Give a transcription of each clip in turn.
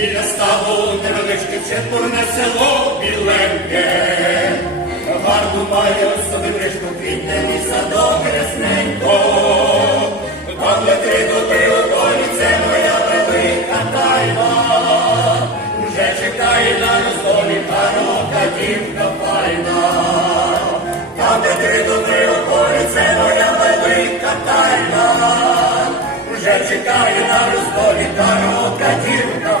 Біля ставу невеличке четверне село біленьке. Гарну собі бришку квітне і садок рясненько. Там де ти доби у полі, це моя велика тайна. Уже чекає на роздолі карока дівка файна. Там де ти доби полі, це моя велика тайна. Уже чекає на роздолі карока дівка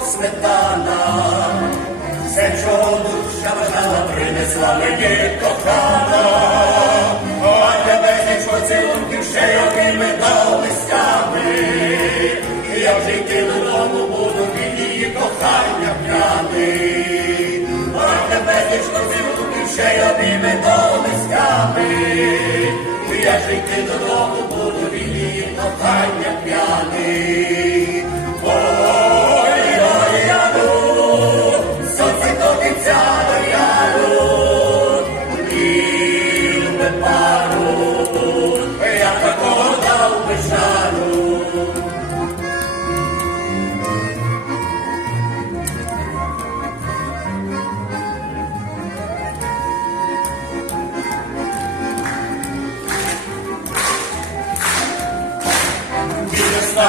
сметана. Все, чого душа бажала, принесла мені кохана. А тебе зі поцілунків ще та листями. Я вже йти додому буду від її кохання п'яний. А тебе зі поцілунків ще та листями. Я ж йти додому буду від її кохання п'яний.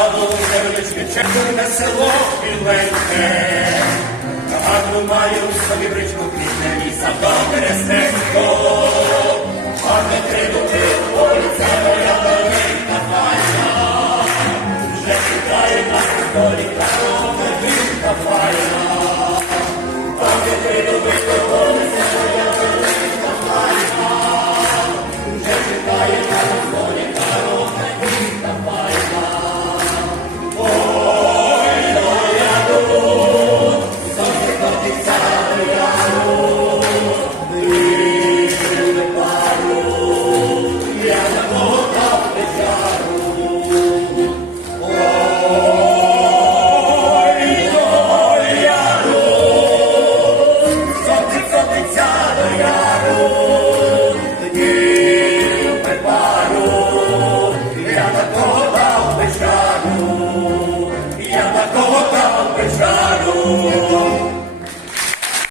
Біля землячки, невеличке на село біленьке. Гарну маю собі бричку квітне і садок рясненько. Гарне тридути полі, це моя велика файна. Вже чекає на столі, корова